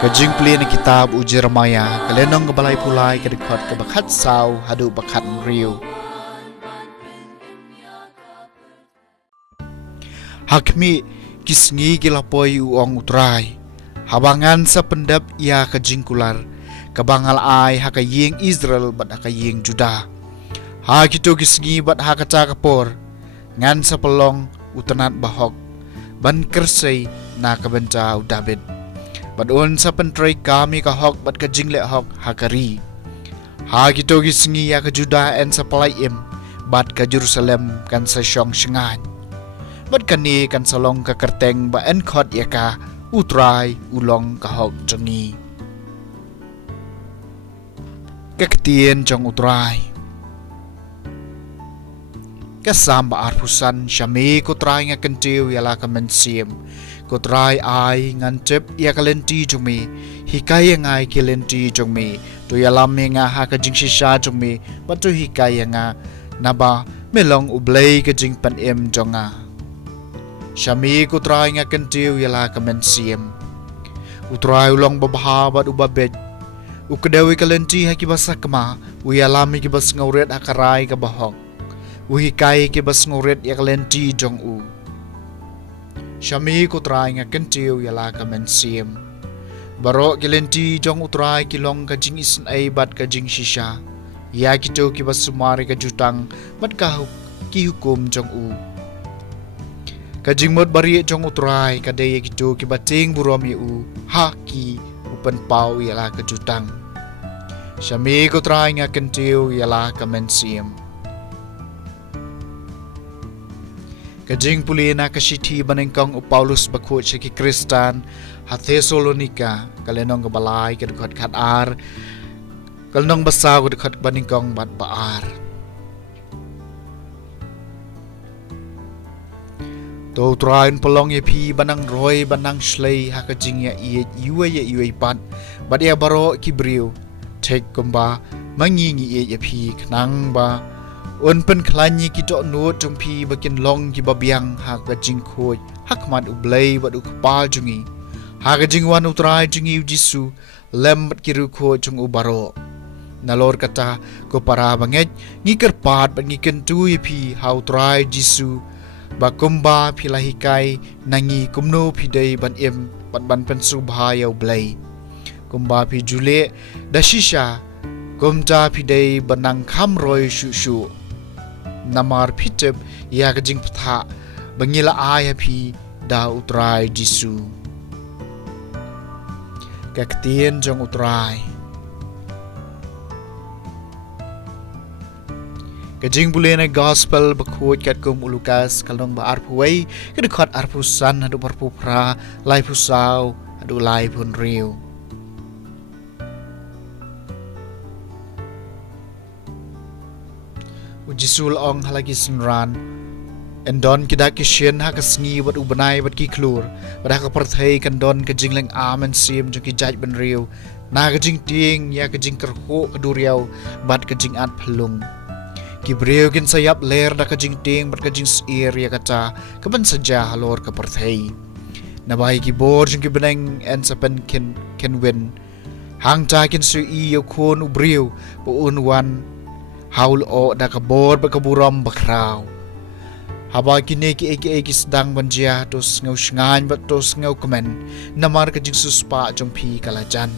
Kajing pilihan kitab uji Jeremia kalenong kebalai pulai kedekot kebakat saw hadu bakat riu. Hakmi kisngi kilapoi uong utrai. Habangan sa pendap ia kajing kular. Kabangal ay hakaying Israel bat hakaying Juda. Hakito kisngi bat hakaca kapor. Ngan sa pelong utanat bahok. Ban kersay na kabenca David. Badon sa pentray kami kahok bat kajing lehok hakari. Hakito kisngi ya ka Juda en sa palayim bat ka Jerusalem kan sa syong syengan. Bat kani kan salong ka kerteng ba en khot ya ka utray ulong kahok jengi. Kaketien jong utray. Kasam ba arpusan syami kutray nga kentiu yala ka mensim. Kutray ay ngancep ia kalenti jumi hikaya ngai kilenti jumi tu yalami nga ha kajing shisha jumi batu hikaya nga naba melong ublay kajing panim jonga syami kutray nga kentiu yala kamensiem utray ulong babaha bat ubabed ukadawi kalenti hakibasa kama uyalami kibas ngauret akaray kabahok uhikaya kibas ngauret ya kalenti jong u Syami kutray nga kentiu yala ka mensim. Baro kilenti jong utray kilong kajing isan ay bat kajing shisha. Ya kito kibas sumari kajutang bat kihukum jong u. Kajing mod bari jong utray kadaya kito kibating buromi u. Haki upan pau yala kajutang. Syami kutray nga kentiu yala ka mensim. Kajing puli na kasiti banengkong u Paulus bakut sa ki Kristan ha Thessalonika kalenong kabalay kadukot katar kalenong basa kadukot banengkong bat baar. To train pelong ye pi banang roy banang shlay ha kajing ya iwe pat bat ya baro kibriu tek kumba mangingi ye pi knang ba un pen klanyi kito no tumpi bakin long ki babiang ha kajing khoi hakmat ublay bat ukpal jungi ha kajing wan utrai jungi jisu lem bat kiru kho chung ubaro nalor kata ko para banget ngikir pat bat ngiken tu pi ha utrai jisu bakumba pilahikai nangi kumno pidai ban em bat ban pen subhaya ublay kumba pi jule dashisha kumta pidai banang khamroi shu namar pitep ya kajing ptha bangila ay pi da utray jisu kaktien jong utray kajing bulena gospel bakut kat kum Lukas kalong ba arpuai kedekot arpusan adu parpupra lai pusau adu lai pun riu Jisul ong halagi senran endon kidak kisien ha kasngi wat ubanai wat ki klur pada ka parthai kan don ka jingleng amen sim jong ki jaj ben riu na ka jing ting ya ka jing kerho kaduriau bat ka jing at phlung ki breu kin sayap ler da ka jing ting bat ka jing sir ya kata ka ban saja halor ka parthai na bai ki bor jong ki beneng en sapen ken win hang ta kin su i yo khon ubriu po unwan haul o da kabor bakaburam bakraw haba kini ki eki sedang banjia tos ngau shngan bat tos ngau komen namar ka jing suspa jong pi kalajan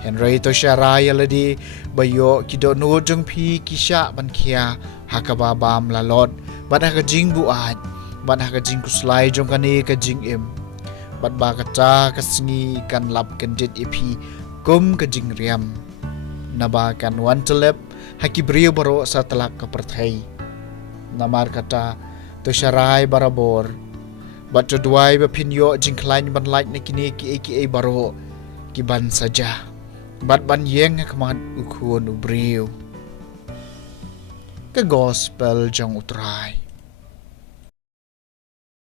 Henry to sharaya ladi bayo kido no jong pi kisha ban kia hakababam lalot bat ka jing buat bat ka jing kuslai jong kani ka jing im bat ba kaca kasngi kan lap kendit ipi kum ka jing riam naba kan wan telep haki brio baro sa telak ka perthai namar kata to sharai barabor bat to duai ba pinyo jingklain ban like na kini ki eki baro ki ban saja bat ban yeng kemad ukun brio ke gospel jong utrai